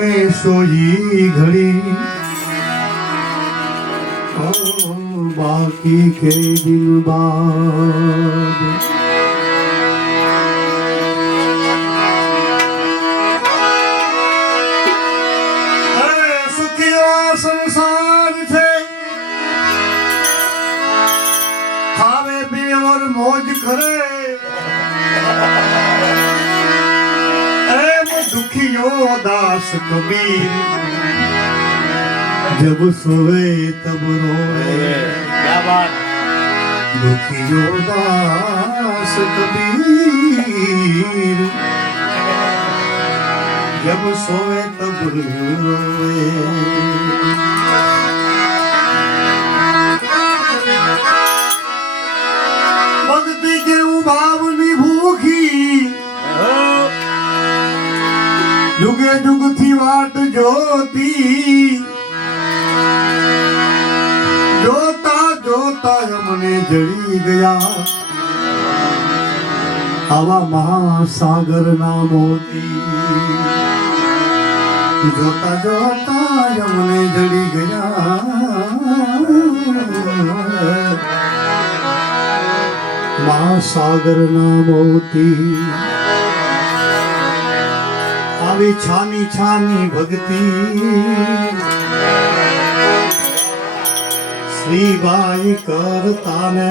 में सोई घड़ी बाकी के दिन बाद सुखिया संसार थे खावे पीवे और मौज करे दुखियो दास कबीर जब सोए तब रोए क्या बात दुखियो दास कबीर जब सोए तब रोए भक्ति के उभावनी भूखी जुगे जुग थी वाट जोती जोता जोता यमुने जड़ी गया आवा महासागर ना मोती जोता जोता यमुने जड़ी गया महासागर ना मोती आवे छानी छानी भक्ति श्री बाई करता ने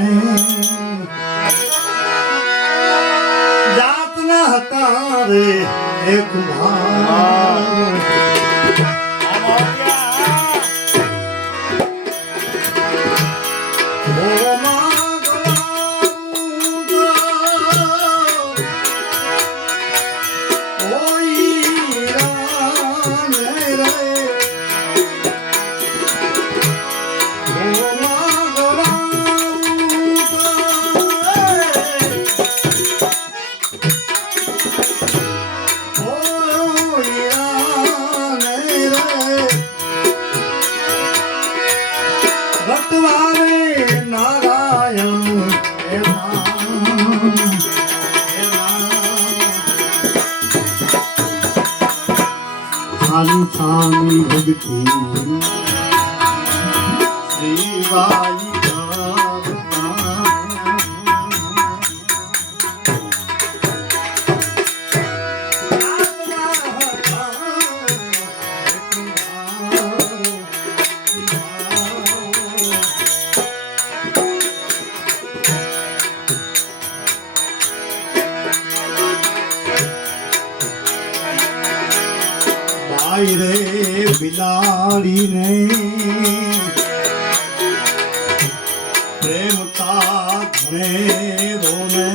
जात न हतारे एक छानी छानी भक्ति श्री बाई रे बिलाड़ी ने प्रेमता घने रोने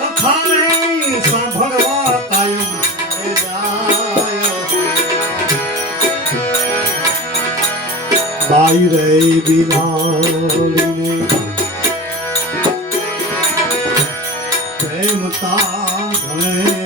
कथाने सांभळवा कायम बाई रे बिलाड़ी ने प्रेमता घने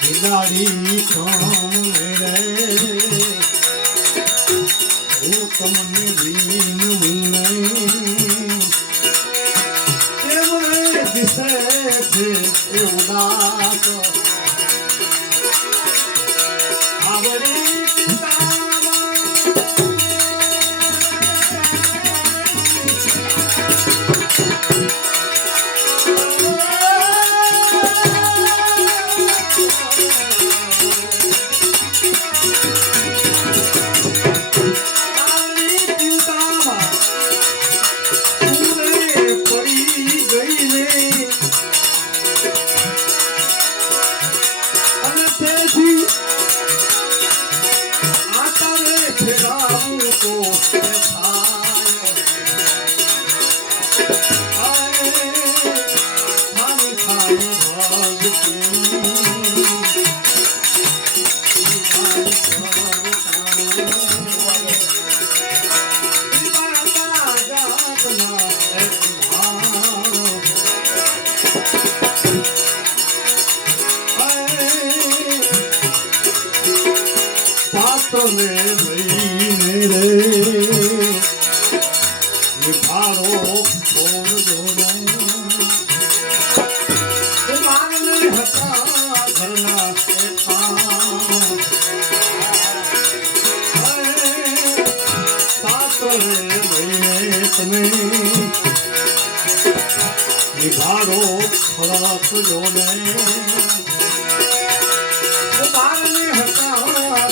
बिलाड़ी काम रे हुकम में बीन मुन्ने दिसे से उदास પાત્રને લઈને રે નિભારો કોણ જોને માનને હતા ઘરના પાત્રને લઈને તમે નિભારો ફરક જોને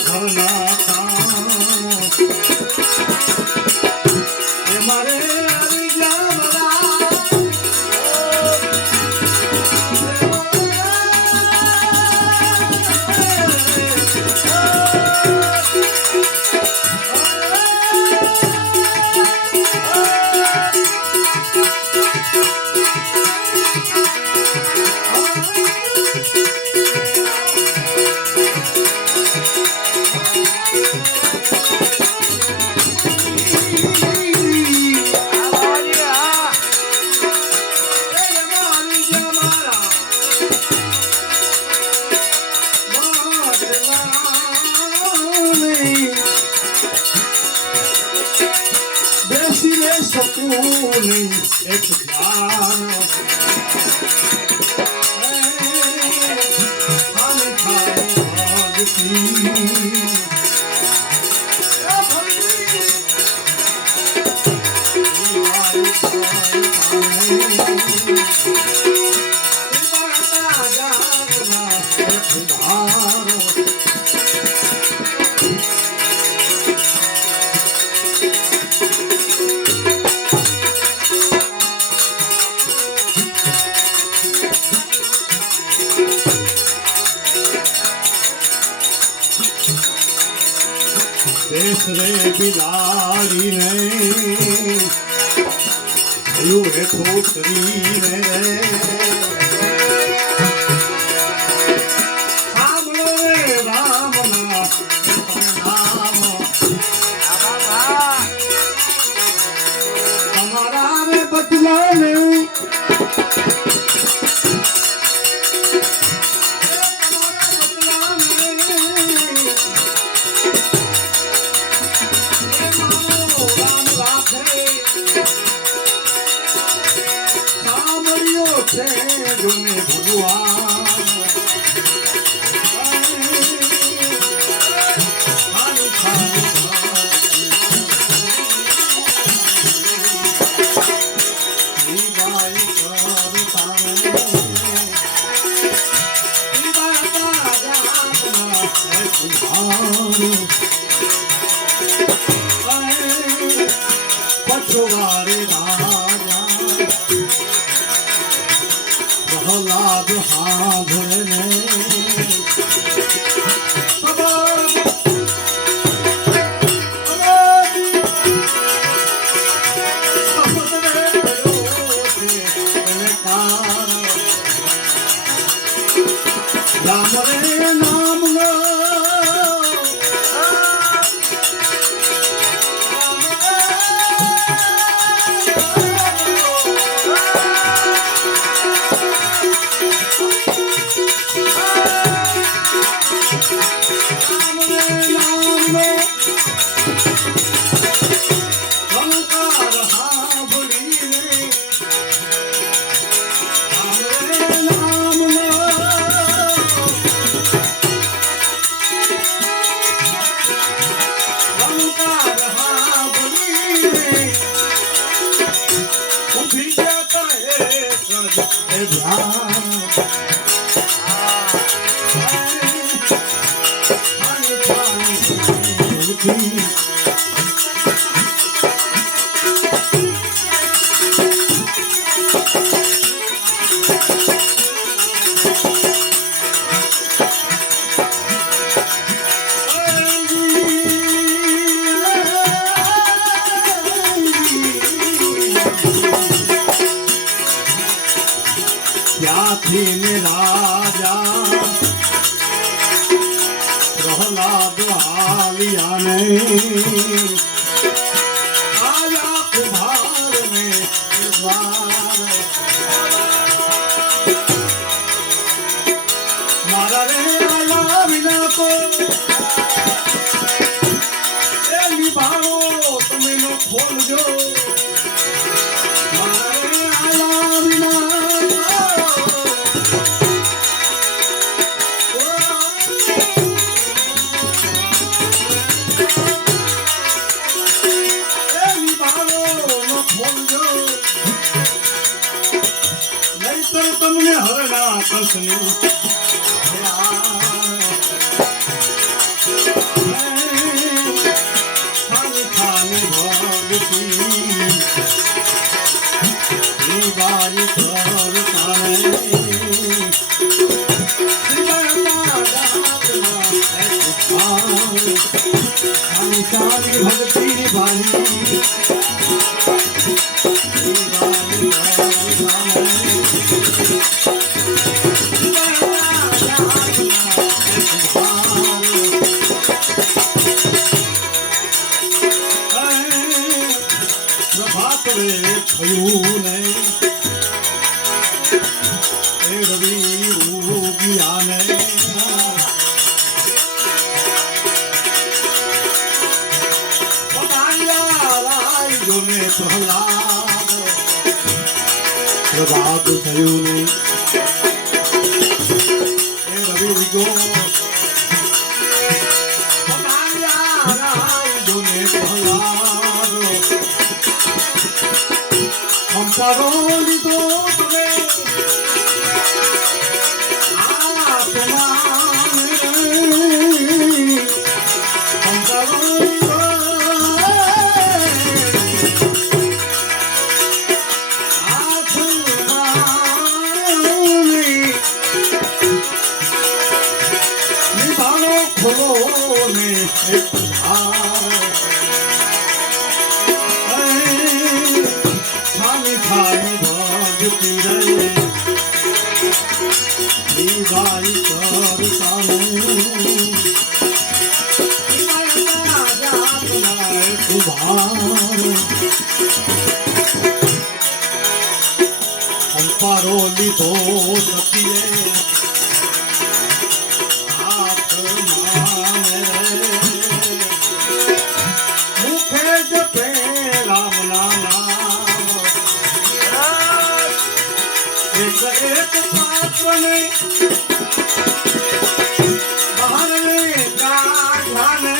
ઘરના કામ એ મારે આવી ગયા શકું એક ધ્યાન દેશ રે બિલાડીને થયું હે ખોતરીને સાંભળો રે રામના નામ તમારા રે બદલા લેવું જોને ભગવાન પછવાડે રાજા પ્રહલાદ સાંભળને રામ રે નામ લો Yeah. હાથી ને રાજા પ્રહલાદ હાલિયા ને આયા કુમાર ને દ્વાર મારા રે આયા વિના તો એ નિભાવો તમે નો ખોલજો મારા રે આયા વિના તમને હરણા કસની ખાને ભગતી બારી કરતાને ભક્તિ બારી થયું ને એ રવિ ઉગિયા ને પ્રહલાદ પ્રભાત થયું ને એ રવિ ઉગો પ્રહલાદ અંપારો લીધો તમે અંપારો લીધો નિભાણો ખોલો ને ભગતી રે બારી કરતા અંપારો લીધો સખીએ હાથ માને મુખે જપે રામ ના નામ એક એક પાત્રને બહારને કાઢાને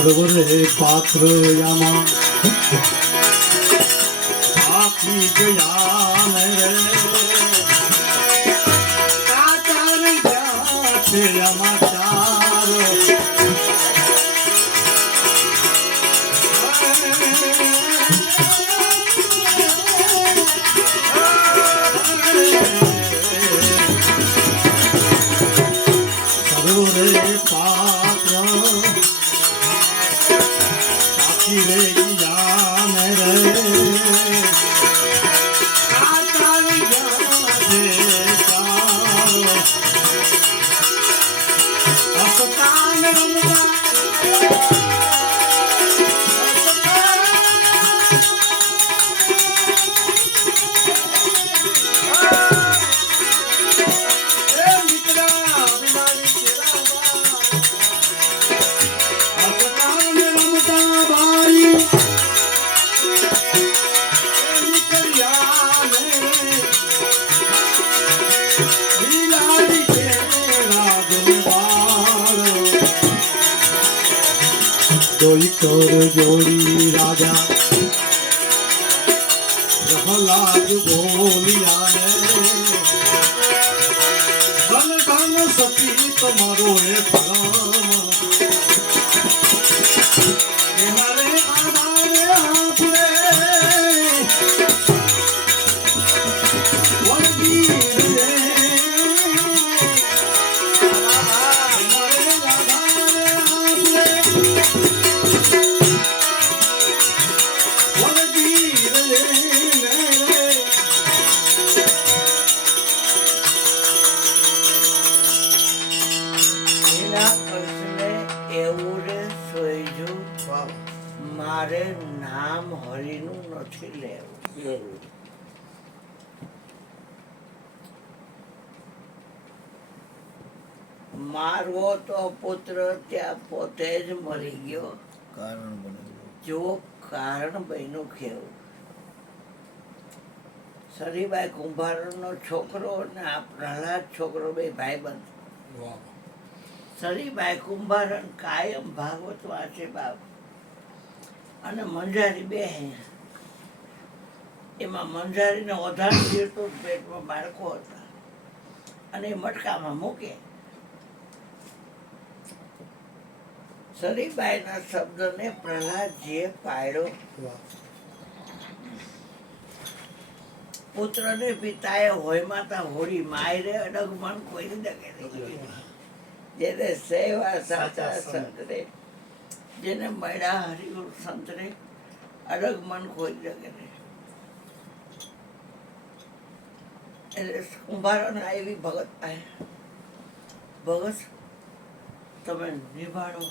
સર્વરે પાત્ર યામાં થાકી ગયા ને કાચાર ગયા છે અમાચાર સર્વરે પાત્ર રે જ્ઞાન રે કાચારી જાને સારો અસતાન રમવા એ મિત્રા બિમારી કેરા જોઈ કર જોડી રાજા પ્રહલાદ બોલિયા ધન ધન સતી તમારો એ પરમ એનારે આધારે આપણે વળગી રે મારે નામ હરિનું નથી લેવું. મારવો તો પુત્ર ત્યાં પોતે જ મરી ગયો. જો કારણ બન્યું કેવું. સરીબાઈ કુંભારનો છોકરો ને આ પ્રહલાદ છોકરો બે ભાઈબંધ. સરીબાઈ કુંભારન કાયમ ભાગવત વાંચે બાપ અને મંજારી બે એમાં મંજારીને ઓધાણ જીરતું પેટમાં બાળકો હતા અને એ મટકામાં મૂકે. સરીબાઈના શબ્દને પ્રહલાદજીએ પાડ્યો. પુત્રને પિતાએ હોય માતા હોળી માયરે અડગમન કોઈ દગે જેને સેવા સાચા સંતરે જેને મળ્યા હરિગુરુ સંતરે અડગ મન કોઈ જગે નહીં. એટલે કુંભારોને એવી ભગત પાસે ભગત તમે નિભાડો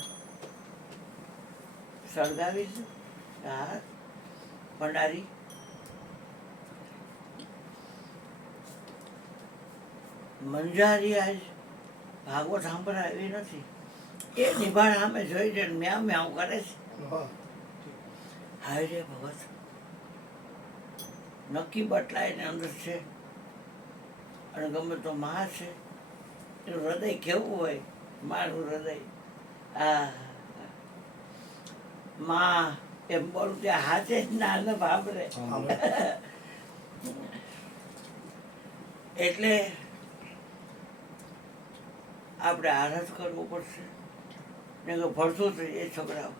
સળગાવી છે હાથ ભંડારી મંજારી આજ ભાગવત સાંભળવા એવી નથી. એ નિભાડ સામે જોઈ જઈને મ્યાઉ મ્યાઉ કરે છે. હાય રે ભગત નક્કી બટલાઈને અંદર છે અને ગમે તો માં છે એનું હૃદય કેવું હોય. મારું હૃદય આ માં એમ બોલું ત્યાં હાથે જ ના ન ભાભરે. એટલે આપણે આરાધ કરવું પડશે ને કે ભરતું થઈ જાય છોકરાઓ.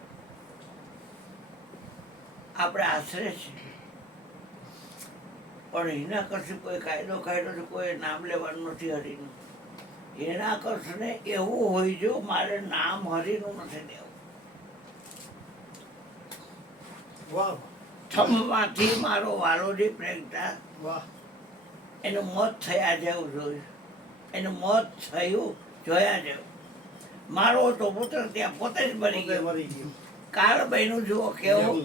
આપણે આશરે છે પણ એના કરશે કોઈ કાયદો છે કોઈ નામ લેવાનું નથી હરિનું. એના કરશે ને એવું હોય જો મારે નામ હરિનું નથી દેવું. થમમાંથી મારો વાલોજી પ્રેગતા એનું મોત થયા જેવું જોયું. એનું મોત થયું જોયા જેવું. મારો તો પુત્ર ત્યાં પોતે જ મરી ગયો. કાળ બહેનું જુઓ કેવું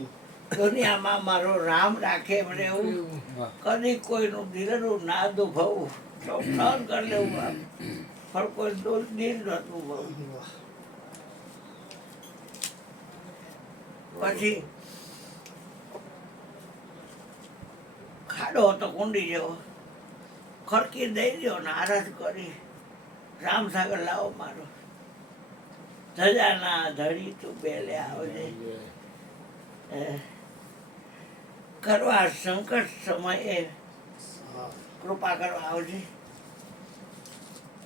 દુનિયામાં મારો રામ રાખે મને એવું કદી કોઈનું દિલનું ના દુભાવું તો સહન કરી લેવું આમ પણ કોઈ દિલ નતું બહુ. પછી ખાડો હતો કુંડી જેવો ખડકી દઈ દો ને આરાધ કરી રામ સાગર લાવો મારો ધજાના ધડી તું બેલે આવજે કરવા સંકટ સમયે કૃપા કરવા આવજે.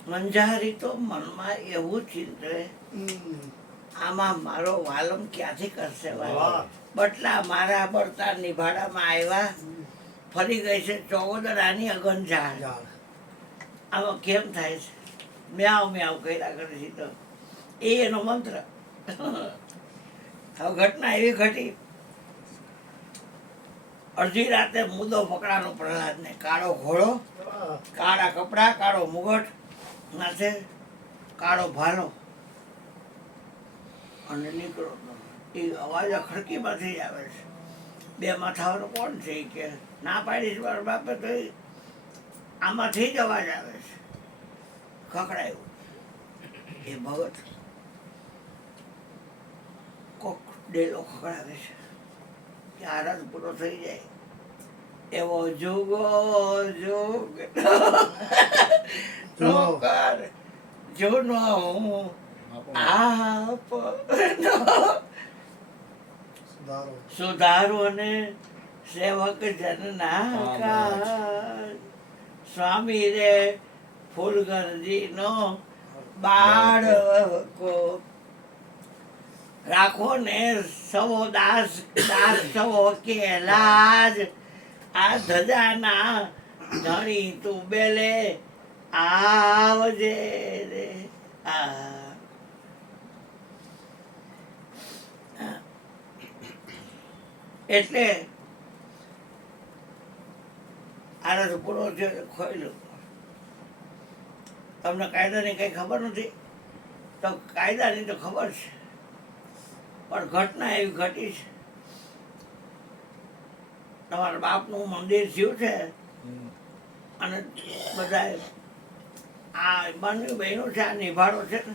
મંજારી તો મનમાં એવું ચિંતે આમાં મારો વાલમ ક્યાંથી કરશે. બટલા મારા બળતા નિભાડામાં આવ્યા ફરી ગઈ છે 14 રાની અગન ઝાડ. આમાં કેમ થાય છે મ્યાવ મ્યાવ કર્યા કરે છે તો એનો મંત્ર. હવે ઘટના એવી ઘટી અડધી રાતે મુદ્દો પકડાનો પ્રહલાદને. કાળો ઘોડો કાળા કપડા કાળો મુગટ નાથે કાળો ભાલો અને નીકળો. એ અવાજ ખડકીમાંથી જ આવે છે. બે માથાવાળો કોણ છે કે ના પાડીશ મારા બાપે તો આમાંથી જ અવાજ આવે છે. ખખડાયું એ ભગત કોક ડેલો ખખડાવે છે કે આરાધ પૂરો થઈ જાય એવો જુગો જુગ જૂનો હું આપનો સુધારો ને સેવક જનના કાજ. સ્વામી રે ફૂલગરજી નો બાળકો રાખો ને સવો દાસ દાસ સવો કે લાજ. આ ધજાના ધણી તું બેલે આવજે રે. એટલે આરસ પૂરો છે ખોઈ લો. તમને કાયદાની કઈ ખબર નથી તો કાયદાની તો ખબર છે, પણ ઘટના એવી ઘટી છે. તમારા બાપનું મંદિર થયું છે અને બધા આ બંને બહેનો છે, આ નિભાડો છે ને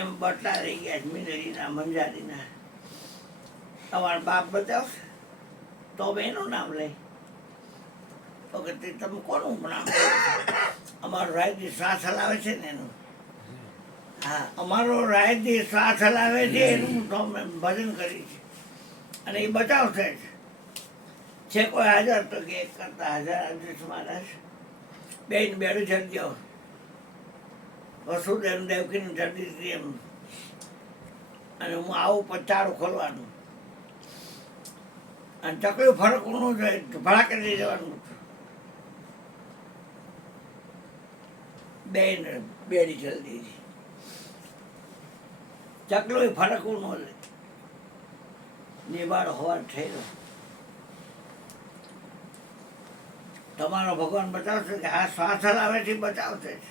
એમ બટલા રહી ગયા છે, મીંડળીના મંજારીના. તમારા બાપ બચાવશે તો એનું નામ લઈ તો કે તમે કોનું નામ લો? અમારો રાયતી શ્વાસ હલાવે છે ને એનું. હા, અમારો રાયતી શ્વાસ હલાવે છે એનું તો અમે ભજન કરી છે અને એ બચાવશે જ. છે કોઈ હાજર તો કે એક કરતા હજાર આદેશ મહારાજ બેન બેડું ચડી જાઓ. વસુદેવ દેવકીનું ચડી હતી એમ. અને હું આવું પચાડું ખોલવાનું અને ચકલું ફરકવું ન જોઈએ, ભડા કરી જવાનું. બેન બેડી જલ્દી ચકલું ફરકવું ન જોઈએ. નિબાડ હોવા થયેલો તમારો ભગવાન બચાવશે કે આ શ્વાસ હલાવે છે બચાવશે જ.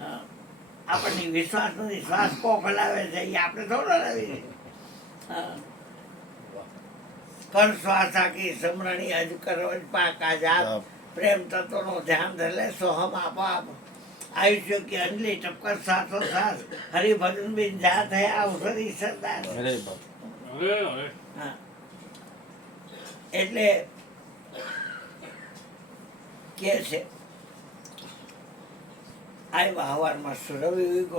હા, આપણને વિશ્વાસ નથી. શ્વાસ કોક હલાવે છે એ આપણે થોડો હલાવી છે. હા, કર શ્વાસ આખી સમરણી અજ કરો પાક આજાદ. પ્રેમ તત્વનો ધ્યાન ધરે સોહમ આપોઆપ. આયુષ્ય की अंजलि टपकर साथों साथ हरिभजन बिन जात है अवसरी सरदार. હા, એટલે કે છે આવ્યા હવારમાં રવિ ઉગો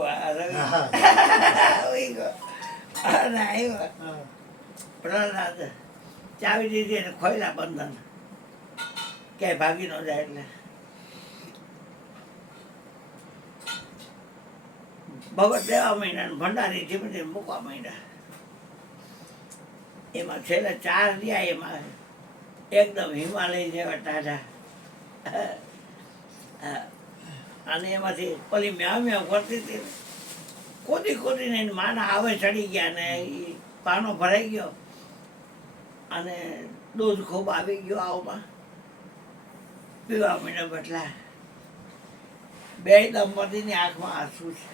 ઉગો અને આવ્યા પ્રહલાદ ચાવી દીધી અને ખોયલા બંધન ક્યાંય ભાગી ન જાય એટલે. ભગત દેવા માંડ્યા ભંડારી ધીમે ધીમે મૂકવા માંડ્યા. એમાં છેલ્લે 4 રહ્યા એમાં એકદમ હિમાલય જેવા ટાઢા. અને એમાંથી પેલી મ્યાવ મ્યાવ કરતી હતી કોદી કોદીને એની માના આવે ચડી ગયા ને એ પાનો ભરાઈ ગયો અને દૂધ ખૂબ આવી ગયો આવમાં. પીવા માંડ્યા બટલા. બે દંપતીની આંખમાં આંસુ છે.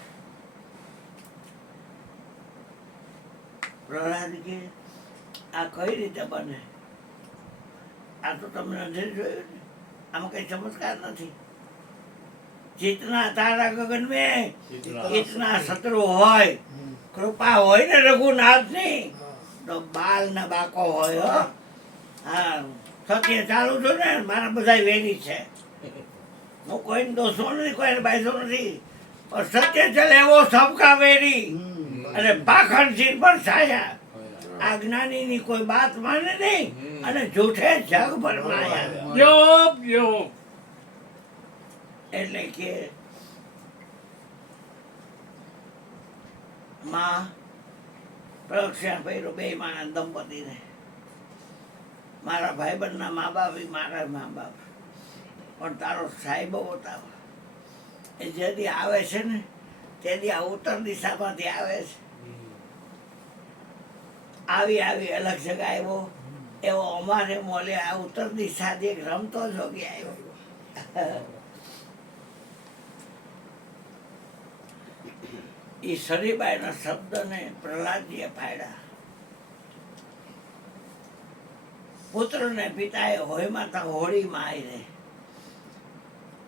પ્રહલાદ કે આ કઈ રીતે બને? આ તો તમને નથી જોયું ને, આમાં કઈ ચમત્કાર નથી. જીતના તારા ગગન મેં ઇતના શત્રુ હોય, કૃપા હોય ને રઘુનાથની તો બાલ ના બાકો હોય. હો હા, સત્ય ચાલુ છું ને, મારા બધા વેરી છે. હું કોઈને દોષો નથી, કોઈને બાયસો નથી, પણ સત્ય ચાલે એવો સબકા વેરી અને પાખંડ સિંહ પર છાયા. આ જ્ઞાનીની કોઈ બાત માને નહીં અને જૂઠે જગ પર માયા. એટલે કે માં પ્રદક્ષિણા પહેરો બે માના દંપતીને. મારા ભાઈબંધના મા બાપ એ મારા મા બાપ, પણ તારો સાહેબો બતાવો એ જેથી આવે છે ને તેથી આ ઉત્તર દિશામાંથી આવે છે. આવી આવી અલગ જગ્યા આવ્યો એવો અમારે મોલે આ ઉત્તર દિશાથી એક રમતો જોગી આવ્યો. એ સરીબાઈના શબ્દને પ્રહલાદજીએ પાડ્યા. પુત્રને પિતાએ હોળીમાં હોળીમાં આવીને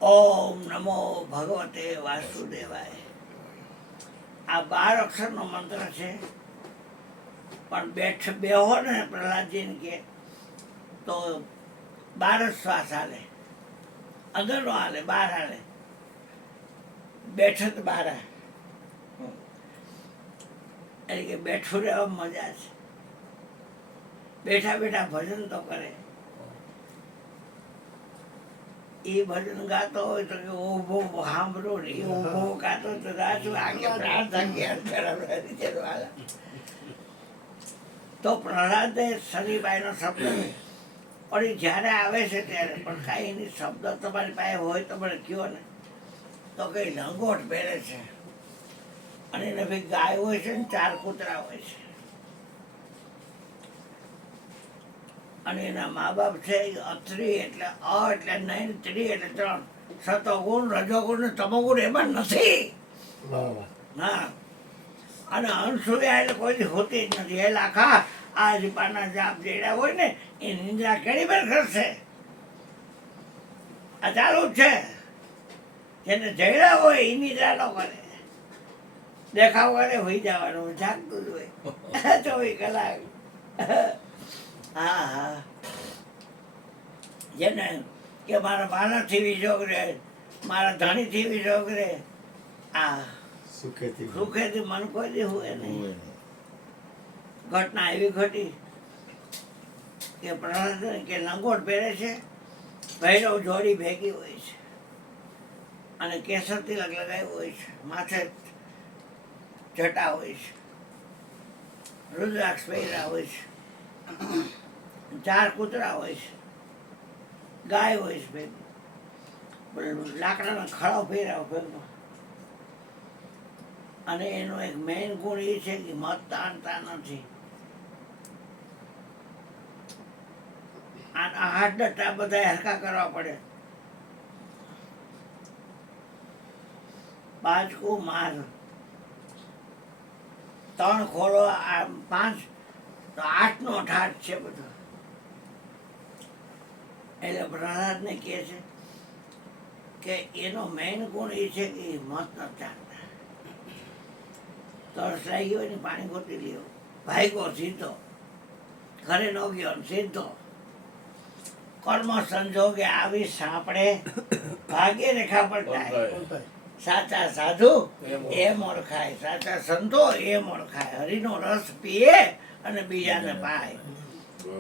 ઓમ નમો ભગવતે વાસુદેવાય. આ 12 અક્ષરનો મંત્ર છે, પણ બેહો ને પ્રહલાદજીને કે તો 12 શ્વાસ હાલે. અંદરનો હાલે, બહાર હાલે. બેઠક 12 એટલે કે બેઠું રહેવા મજા છે, બેઠા બેઠા ભજન તો કરે. એ ભજન ગાતો હોય તો કે ઊભો સાંભળો ને, એ ઊભો ગાતો તો રાજુ આગે પ્રાર્થના ક્યાં તો પ્રહલાદે સરીબાઈનો શબ્દ પણ જ્યારે આવે છે ત્યારે પણ કાંઈ એની શબ્દ તમારી પાસે હોય તો મને કયો ને, તો કઈ લંગોટ પહેરે છે અને એને ભાઈ ગાય હોય છે ને 4 કૂતરા હોય છે અને એના મા બાપ છે અત્રી એટલે એટલે 9 3 એટલે 3 સતોગુણ રજોગુણ ને તમોગુણ એમાં નથી. હા, અને અનસૂયા એટલે કોઈ હોતી જ નથી. એ લાખા આ રીપાના જાપ જેડા હોય ને એ નિંદ્રા કેડી પર કરશે. આ ચાલુ જ છે. જેને જયડા હોય એ નિદ્રા ન કરે, દેખાવ કરે હોઈ જવાનું, જાગતું જ હોય 24 કલાક. હા હા, જેને કે મારા બાના થી છોકરે, મારા ધણી થી છોકરે, આ સુખેથી મન કોઈ દી હોય નહીં. ઘટના એવી ઘટી કે પ્રહલાદ કે લંગોટ પહેરે છે, ભૈરવ જોડી ભેગી હોય છે અને કેસર તિલક લગાવ્યું હોય છે, માથે જટા હોય છે, રુદ્રાક્ષ પહેર્યા હોય છે, 4 કૂતરા હોય છે, ગાય હોય છે ભેગું, લાકડાના ખડાવ પહેર્યા ભેગો. અને એનો એક મેઇન ગુણ એ છે કે મત તાણતા નથી. આ હાથ ડટ્ટા બધા હરકા કરવા પડે. બાજકું માર 3 ખોલો, 5 તો 8 નો ઠાઠ છે બધો. એટલે પ્રહલાદને કહે છે કે એનો મેઇન ગુણ એ છે કે મત ન તાણતા. તરસ લાગી હોય ને પાણી ગોતી લ્યો, ભાગ્યો સીધો, ઘરે ન ગયો સીધો. કર્મ સંજોગે આવી સાંપડે, ભાગ્ય રેખા પર થાય. સાચા સાધુ એમ ઓળખાય, સાચા સંતો એમ ઓળખાય. હરિનો રસ પીએ અને બીજાને પાય,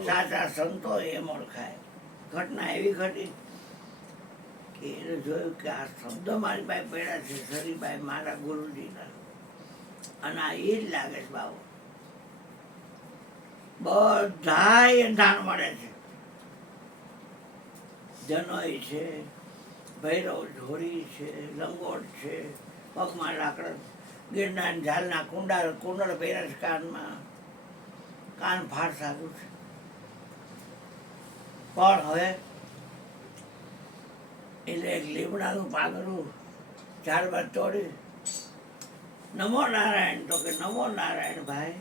સાચા સંતો એમ ઓળખાય. ઘટના એવી ઘટી કે એને જોયું કે આ શબ્દ મારી પાસે પડ્યા છે સરીબાઈ મારા ગુરુજીના, અને આ એ જ લાગે છે બાબુ. બધાય એંધાણ મળે છે. જનોય છે, ભૈરવ ઢોરી છે, લંગોટ છે, પગમાં લાકડા, ગિરનાર ઝાલના કુંડળ પહેર્યા છે કાનમાં, કાન ફાડ સારું છે. પણ હવે એટલે એક લીમડાનું પાંદડું ઝાડમાં તોડી, નમો નારાયણ, તો કે નમો નારાયણ ભાઈ,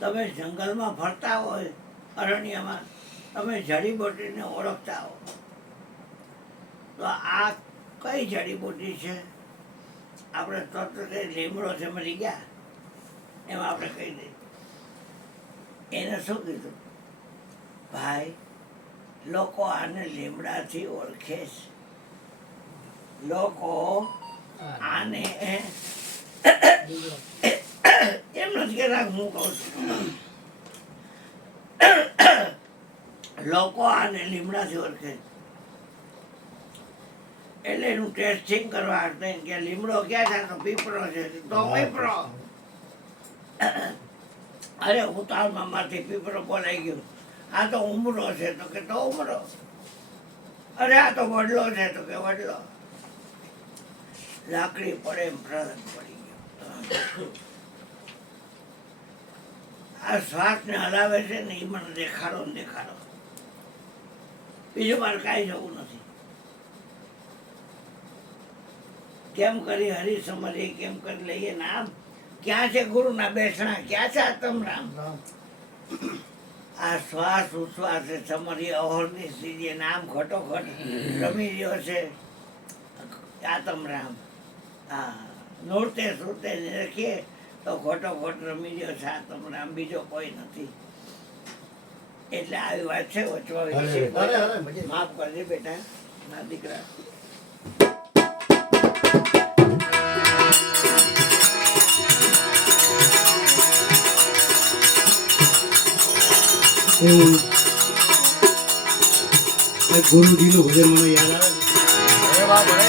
તમે જંગલમાં ફરતા હોય, અરણ્યમાં, તમે જડીબુટીને ઓળખતા હો, તો આ કઈ જડીબુટી છે? આપણે તરત લીમડો છે મરી ગયા એમ આપણે કહી દઈએ. એને શું કીધું? ભાઈ, લોકો આને લીમડાથી ઓળખે છે. લોકો આને એમ નથી કહેતા, હું કહું છું, લોકો આને લીમડાથી ઓળખે. એટલે એનું ટેસ્ટિંગ કરવા કે લીમડો ક્યાં છે? તો પીપળો છે, તો પીપળો. અરે ઉતાવળમાં માંથી પીપળો બોલાઈ ગયો. આ તો ઉમરો છે, તો કે તો ઉમરો. અરે આ તો વડલો છે, તો કે વડલો. લાકડી પડે એમ પ્રહલાદ પડી ગયો. આ શ્વાસને હલાવે છે ને એ મને દેખાડો ને દેખાડો, બીજું મારે કાંઈ જવું નથી. કેમ કરી હરી સમરી, કેમ કરી લઈએ નામ? ક્યાં છે ગુરુના બેસણા, ક્યાં છે આત્મરામ? આ શ્વાસ ઉશ્વાસ સમરી અહોરની સ્થિતિ નામ ખોટોખોટ રમી રહ્યો છે આત્મરામ. હા, નોરતે સુરતે રાખીએ તો ખોટોખોટ રમી રહ્યો છે આત્મરામ, બીજો કોઈ નથી. એટલે આવી વાત છે. વચવા માફ કરજે બેટા, ના દીકરા. એવું ગુરુજીનું ભજન મને યાદ આવે અરે વાહ ભણે.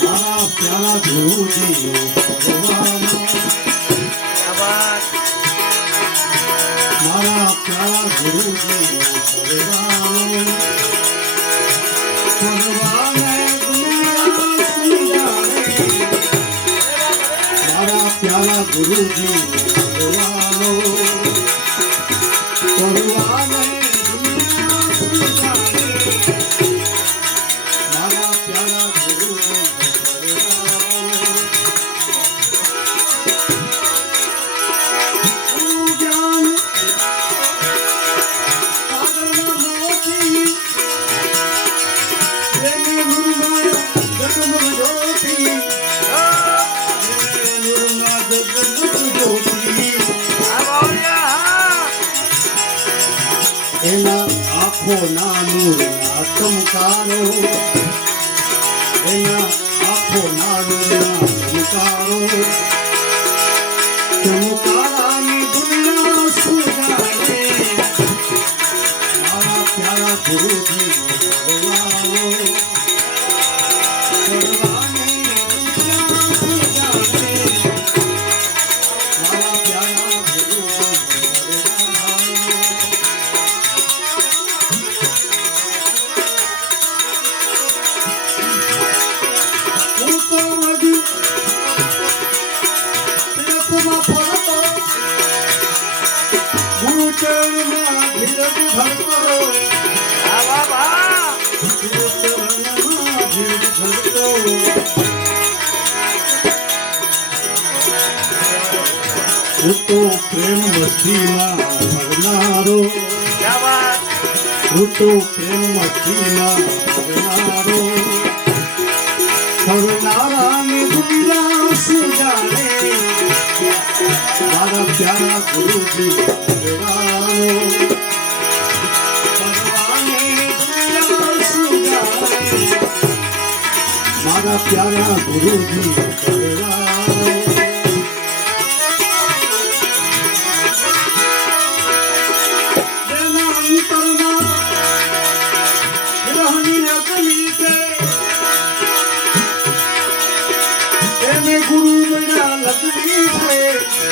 મારા પ્યાલા ગુરુજી ક્યા વાત. મારા પ્યાલા ગુરુજી મારા પ્યાલા ગુરુજી મારા પ્યાલા ગુરુજી એના આંખો ના નૂર ના ચમકારો એના આંખો ના નૂર ના ચમકારો ચમકારાની દુનિયા સુજાને મારા પ્યારા ગુરુજી ભગવાનો ભગવાનની દુનિયા સુજાને મારા પ્યારા ગુરુજી વાહ વાહ વાહ. તો પ્રેમ મસ્તીમાં ભરનારો ક્યા વાત. તો પ્રેમ મસ્તીમાં ભરનારો ભરનારાની દુનિયા સુજાને મારા પ્યારા ગુરુજી ભગવાનો ભગવાનની દુનિયા સુજાને મારા પ્યારા ગુરુજી ભગવાનો ગુરુ મેરા લગની છે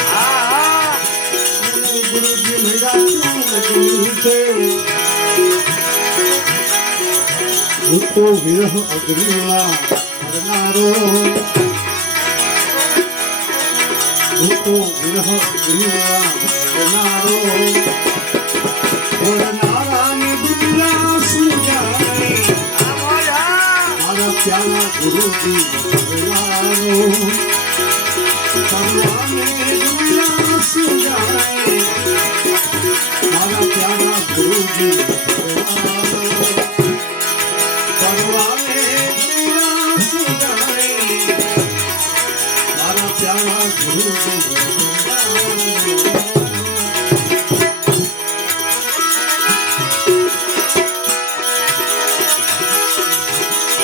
હા હા. ગુરુજી મેરા લગની છે હું તો વિરહ અગ્નિમાં ભરનારો હું તો વિરહ અગ્નિમાં ભરનારો ભરનારાની દુનિયા સુજાને હા મોજ હા. મારા પ્યાલા ગુરુજી ભગવાનો ભગવાનની દુનિયા સુજાને મારા પ્યાલા ગુરુજી ભગવાનો ભગવાનની દુનિયા સુજાને મારા પ્યાલા ગુરુજી ભગવાનો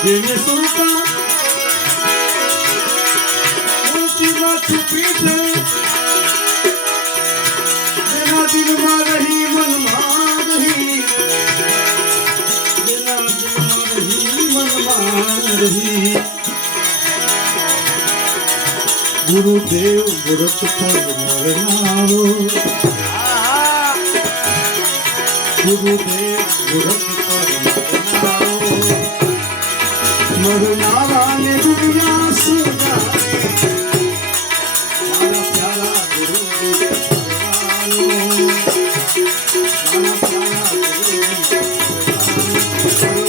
જેને સુરતા મોતીમાં છુપી છે જેના દિલમાં રહી મનમાં રહી જેના દિલમાં રહી મનમાં રહી ગુરુદેવ વ્રત પર મરનારો હા હા. ગુરુદેવ વ્રત પર મરનારો મરનારાને દુનિયા સુજાને મારા પ્યારા ગુરુજી ભગવાનો મારા પ્યારા ગુરુજી ભગવાનો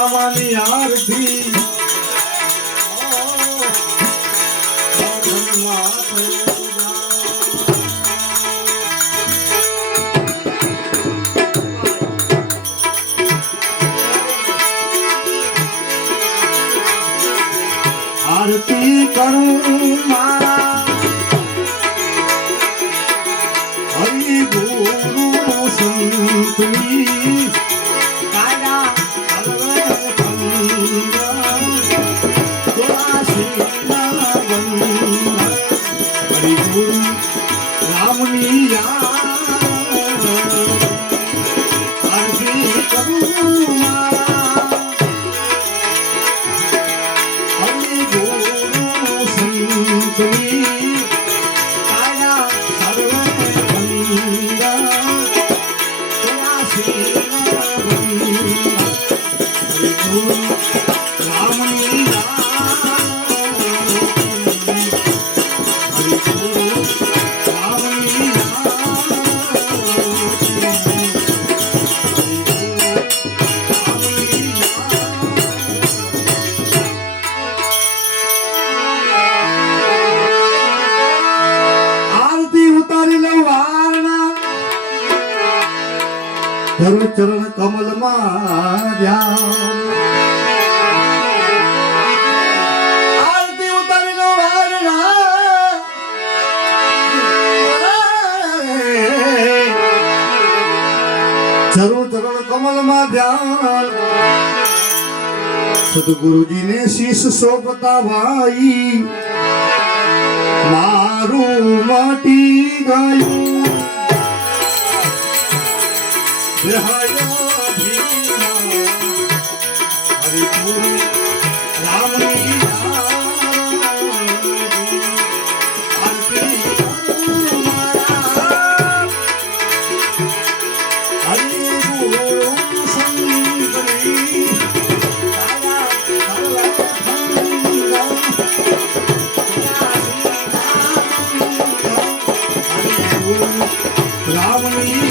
મામાની આરતી આરતી કરું મારા હરિ ગુરુ સંતની કાયા સર્વે ભંગા તુલસીના વંદના હરિ ગુરુ રામની યાદ આરતી કરું મારા હરિ ગુરુ સંતની કાયા સર્વે ભંગા તુલસીના વંદના હરિ ગુરુ રામની યાદ હરિ ગુરુ રામની આરતી ઉતારી લઉં વારના ધરું ચરણ કમલમાં ધ્યાન આરતી ઉતારી લઉં વારના ધરું ચરણ કમલમાં ધ્યાન સદગુરુજીને શીશ સોંપતા ભાઈ મારું મટી ગયું દેહાયા ભીના હરિ ગુરુ રામની આરતી કરું મારા હરિ ગુરુ સંતની કાયા સર્વે ભંગા રામની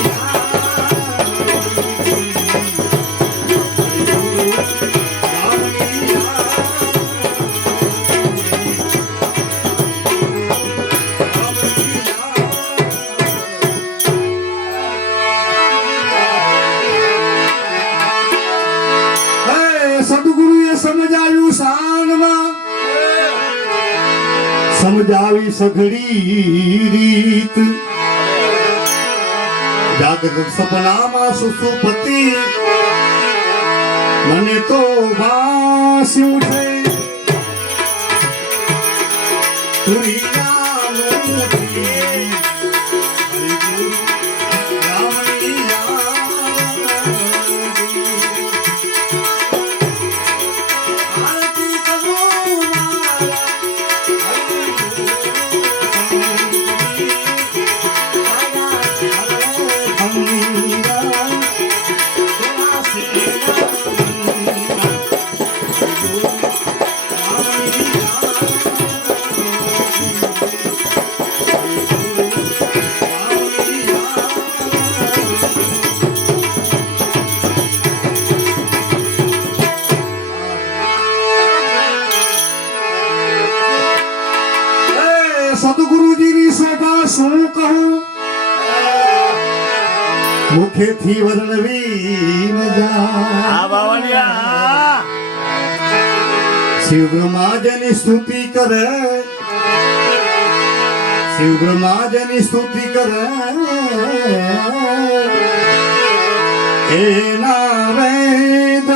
સદગુરુએ સમજાવ્યું શાનમાં સમજાવી સઘળી રીત જાગૃત સપનામાં સુસુપતિ મને તો ભાસ્યું છે તુરિયાનું હરિ ગુરુ રામની આરતી કરું મારા સદગુરુજીની શોભા શું કહું મુખેથી વર્ણવી ન જાય આ બાવળિયા શિવ બ્રહ્માજની સ્તુતિ કરે શિવ બ્રહ્માજની સ્તુતિ કરે એના વેદ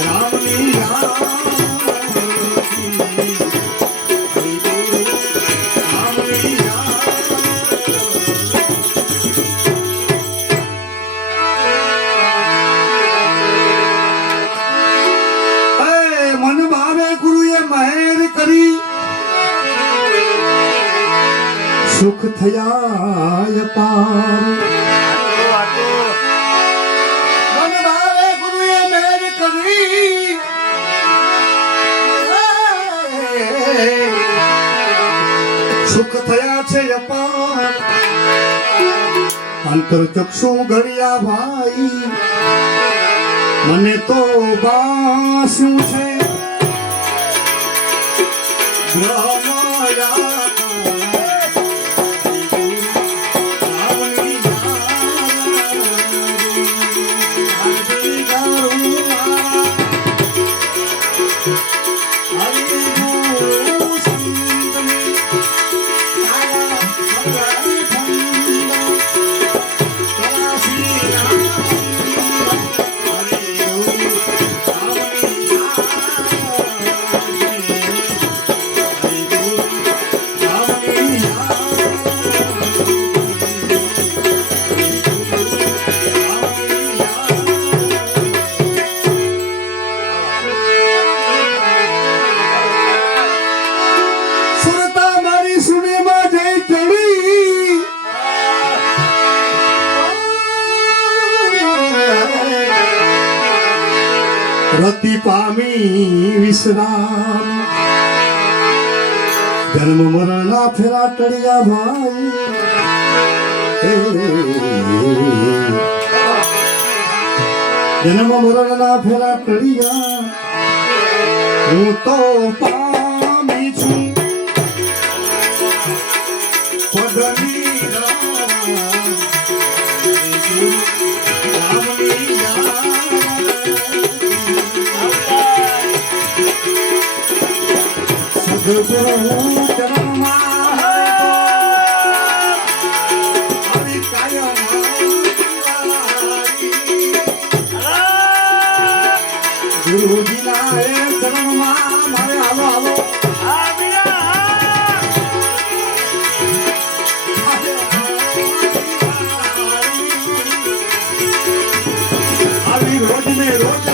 રામની સુખ થયા પાર મન ભાવે ગુરુએ મેર કરી સુખ થયા છે અપાર અંતર ચક્ષુ ઘડિયા ભાઈ મને તો બાસ્યું છે રતિ પામી વિશ્રામ જન્મ મરણના ફેરા ટળ્યા ભાઈ જન્મ મરણના ફેરા ટળ્યા હું તો પામી છું પદની સદગુરુ ચરણમાં આવી કાયમ ગુરુજીના એ ચરણમાં મારે હાલો હાલો આવી રોજ ને રોજ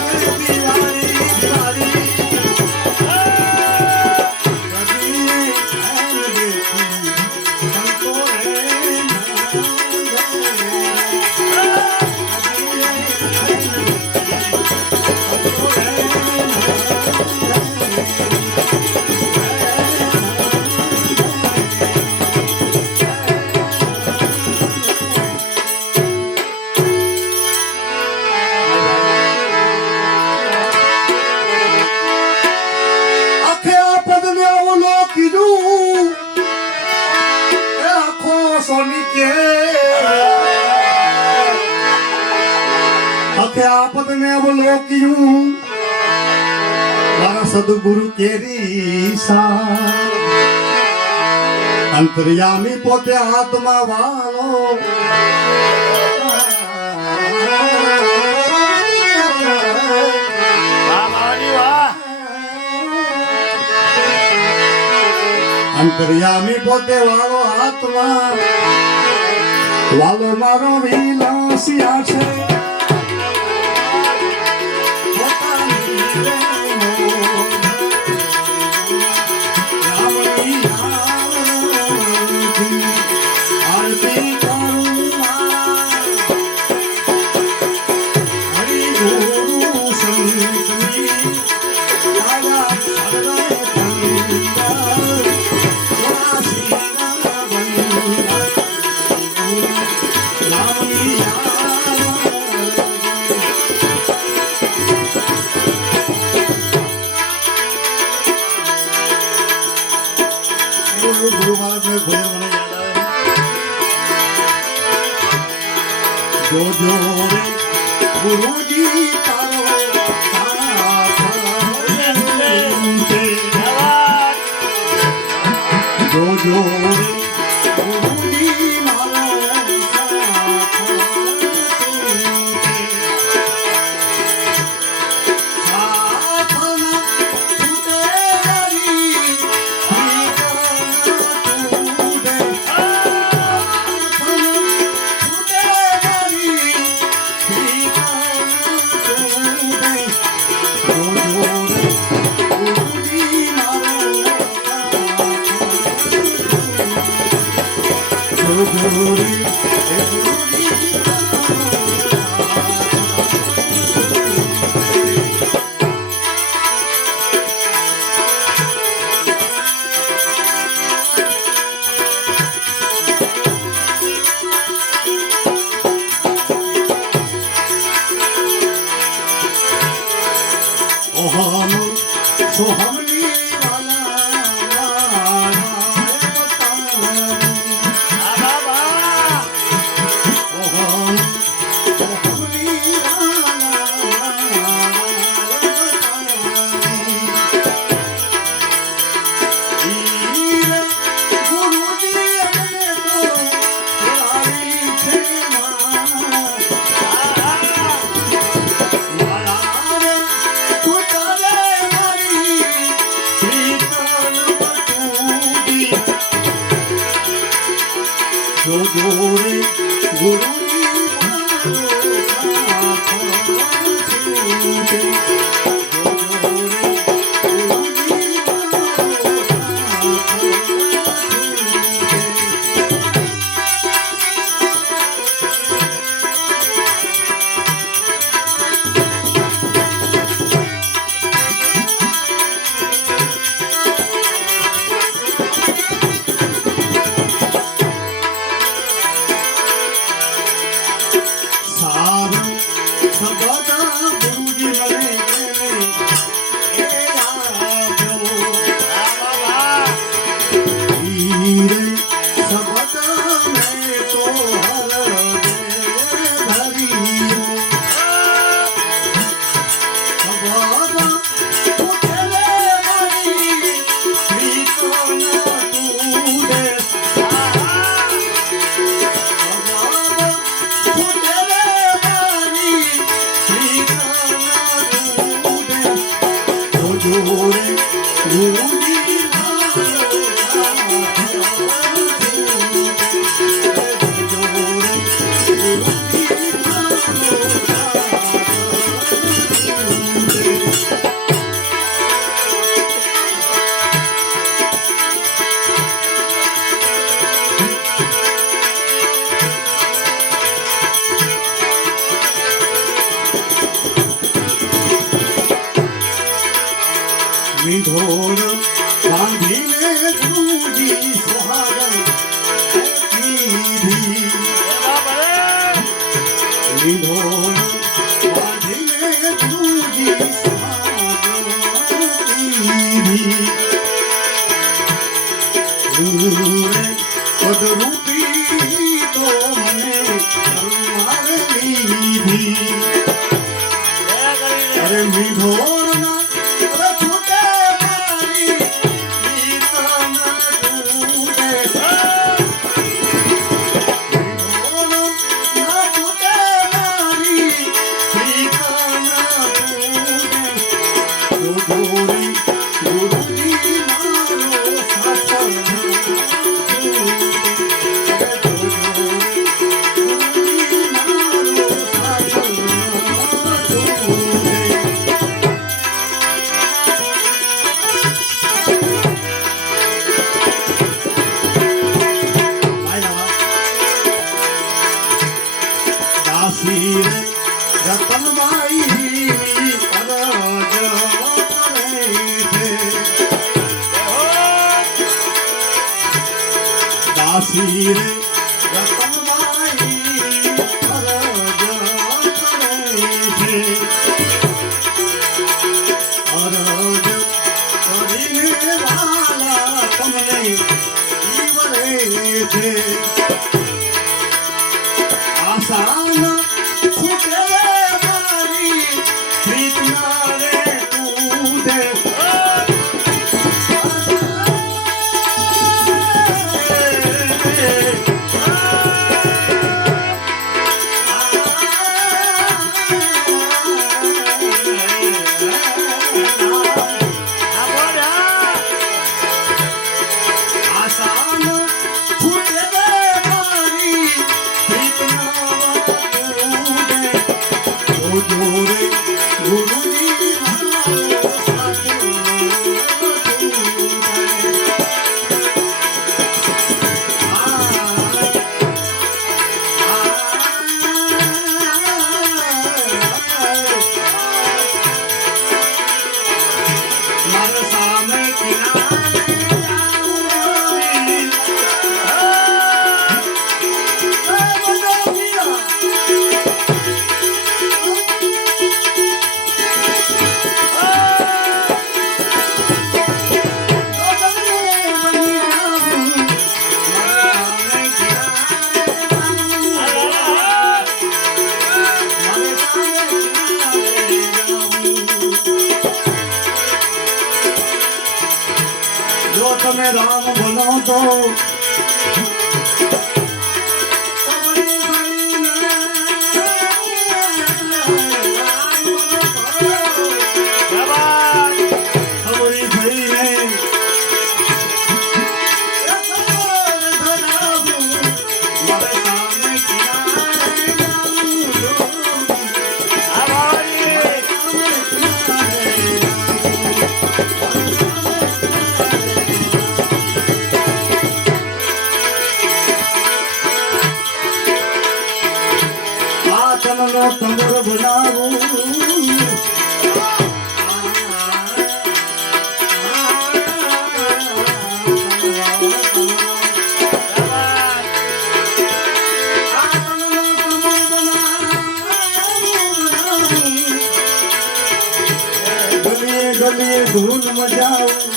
આપદ ને અવલોક્યું મારા સદગુરુ કેરી સા અંતર્યામી પોતે આત્મા વાલો અંતર્યામી પોતે વાલો આત્મા વાલો મારો વિલાસિયા છે ગુરુ મહારાજ ને ભજન મને યાદ આવે જો રે ગુરુજી તારો જો રે ગુરુજી મારો સોહમની વાલા બતાવી આ બાબા સોહમની જોરે ગુરુની સારું સબદા ગુરુજી મને એ આવ્યો આ બાબા હીરે સબદા મેં તો હરદે ધર્યો સબદા ઉઠલે મારી પ્રીતો ન તૂટે જોરે ગુરુજી વિધોર બાંધીને ગુરુજી સુહાગન કીધી વિધોર બાંધીને ગુરુજી સુહાગન કીધી પદરૂપી તો મને કરવારે લીધી અરે વિધોરના તમે રામ બનો તો ખબરી થઈને મારે સામે કિનારે જાવું આ તનનો તમર બનાવું ગલીએ ધૂન મજાવું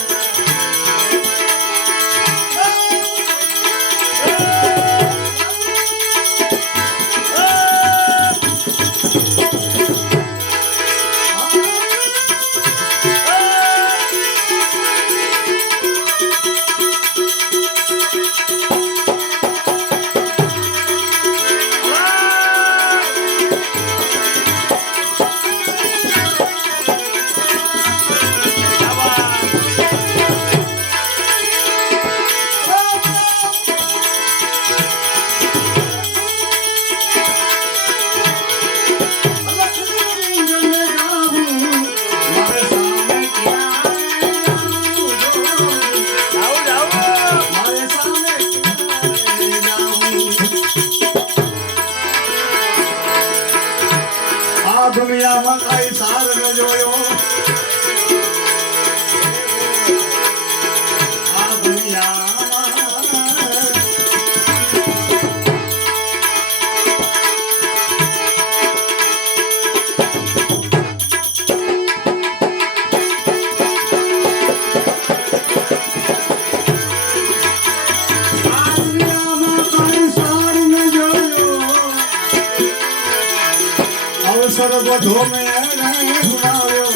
દુનિયામાં કઈ સાર ન જોયો આ દુનિયામાં અવસર બધો મેં ગુમાવ્યો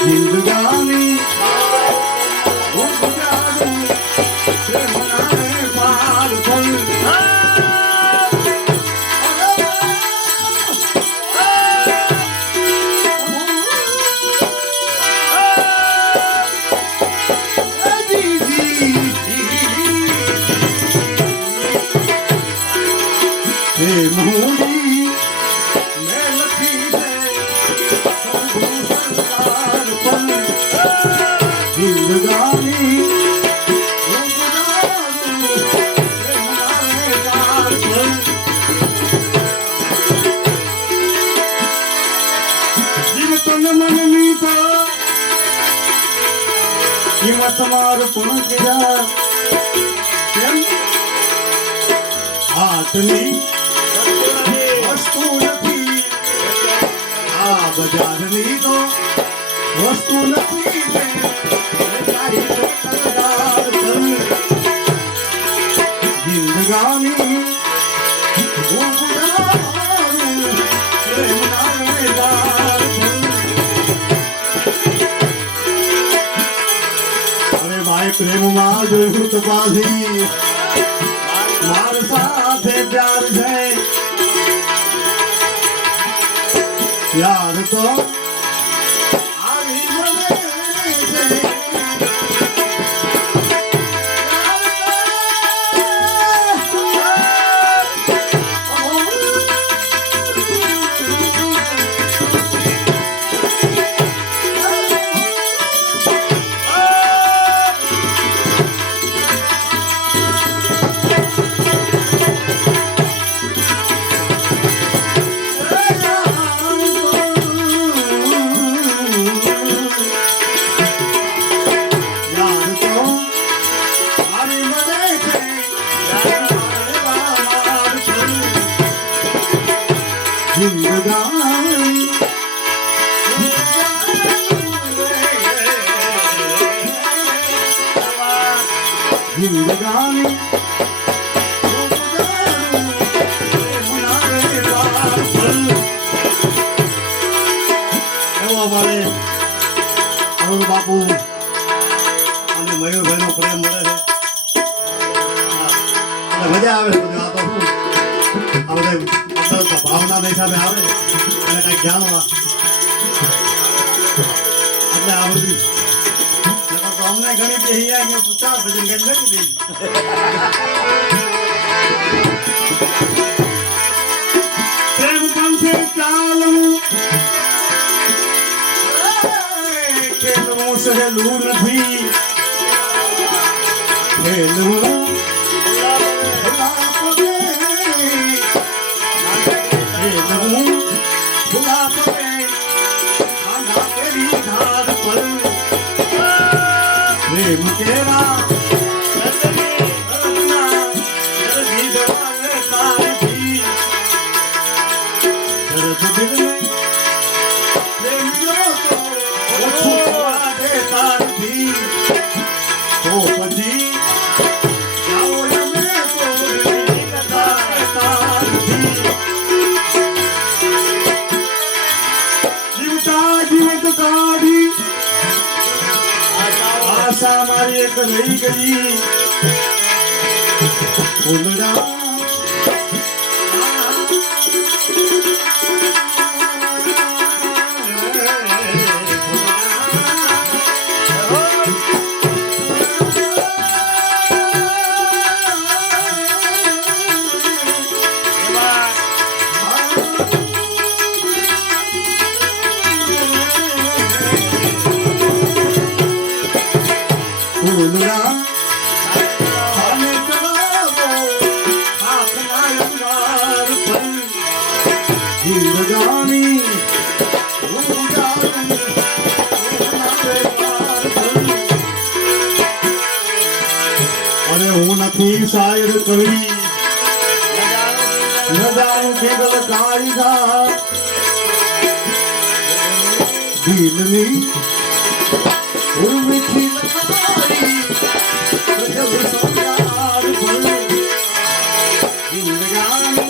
જિંદગાની તમારું પણ કર્યા કેમ હાથની વસ્તુ નથી આ બજારની તો વસ્તુ નથી જિંદગાની પ્રેમમાં જોયું તો પાછી માર સાથે પ્યાર છે પ્યાર તો આવી મને છે જિંદગાની એવો અમારે અરુણ બાપુ અને મયુરભાઈ નો પ્રેમ મળે છે. અને મજા આવે છે બધું. આ તો શું આ બધા ભાવના હિસાબે આવે અને કંઈક જાણવા એટલે આ બધું તો અમને ઘણી કે અહીંયા કે પૂછા ભજન કઈ લખી દઈ. પ્રેમ પંથે ચાલવું ખેલવું સહેલું નથી. ખેલવું ખેલવું ભૂલા પડે આના તેરી ધાર પર પ્રેમ કેરા આશા મારી એક રહી ગઈ ઉલડા જિંદગાની અરે હું નથી શાયર કવિ નજારું કેવલ કાયદા દિલની ઉર્મિથી લખાઈ ગજબ સંયાર ભલે જિંદગાની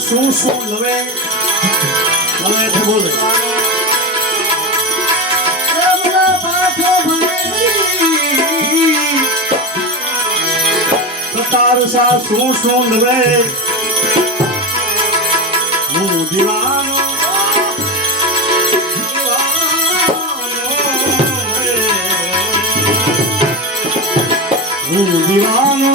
શું શું લવે લવે છે બોલે સતાર શું શું લવે હું દીવાનો હું દીવાનો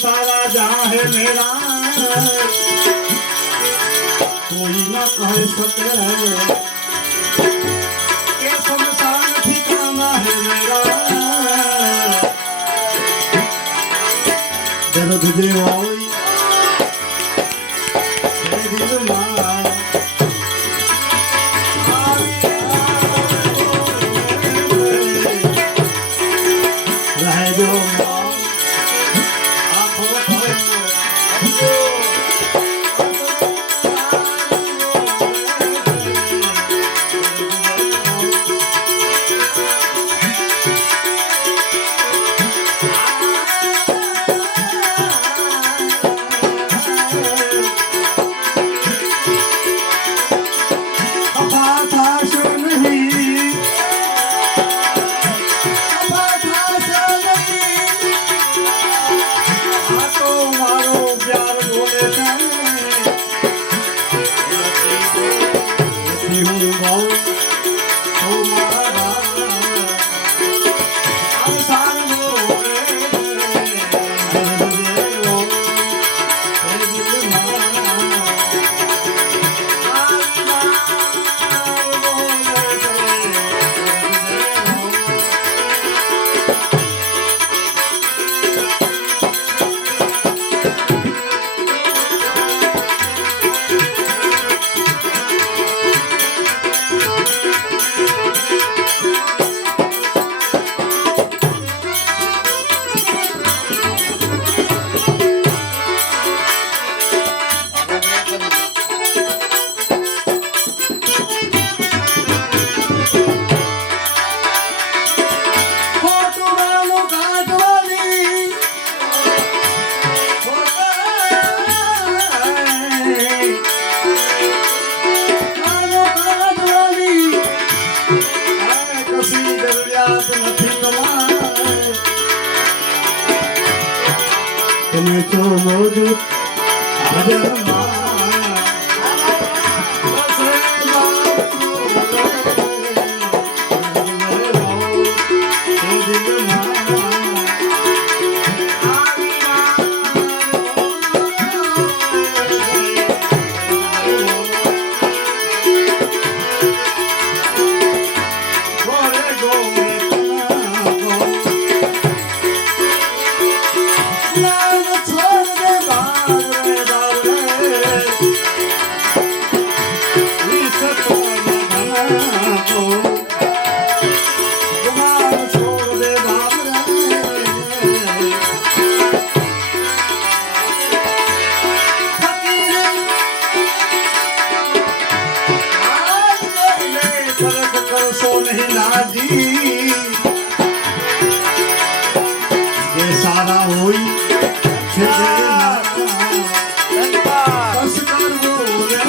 सारा जहां है मेरा कोई ना कह सके ये शमशान ठिकाना है मेरा दर्द देवाई दिल मां रह जो રાત નથી કમાય તમે તો મોજૂદ હાજરમાં સારા હોય છે બસ કરવો રે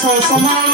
સો સમાન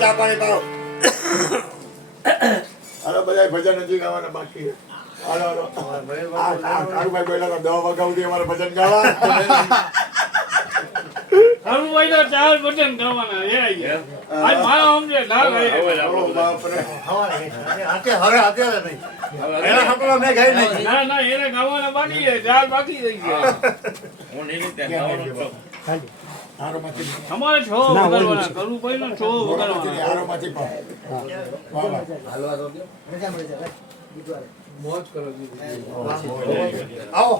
ચા પાણી પાવ. હાલો બધા ભજન નથી ગાવાના બાકી. હાલો હાલો. કાળુભાઈ બોલ્યા હતા 10 વાગ્યા સુધી અમારે ભજન ગાવા. કાળુભાઈ ના 4 ભજન ગાવાના એ આજ મારા સમજે ના રહે. બાપરે. ના ના એને ગાવાના બાકી છે 4 બાકી થઈ ગયા. હારોમાંથી. અમારે 6 વગાડવાના કાળુભાઈ નો 6 વગાડવાના. હારોમાંથી પાવ. વાહ વાહ. મોજ કરો આવો.